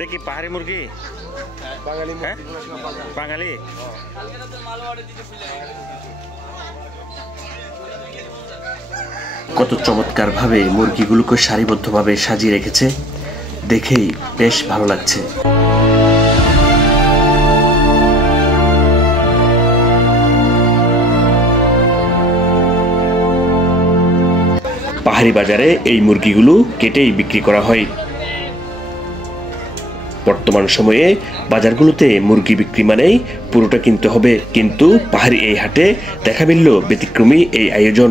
দেখি পাহাড়ি মুরগি বাঙালি কত চমৎকার ভাবে মুরগিগুলোকে সারিবদ্ধভাবে সাজিয়ে রেখেছে, দেখেই বেশ ভালো লাগছে। পাহাড়ি বাজারে এই মুরগিগুলো কেটেই বিক্রি করা হয়। বর্তমান সময়ে বাজারগুলোতে মুরগি বিক্রি মানেই পুরোটা কিনতে হবে, কিন্তু পাহাড়ি এই হাটে দেখা মিলল ব্যতিক্রমী এই আয়োজন।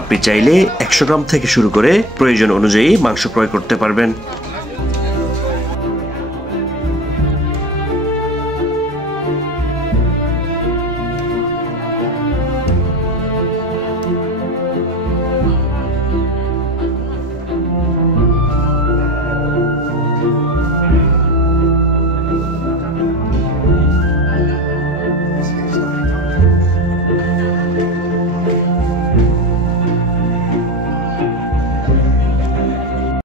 আপনি চাইলে 100 গ্রাম থেকে শুরু করে প্রয়োজন অনুযায়ী মাংস ক্রয় করতে পারবেন।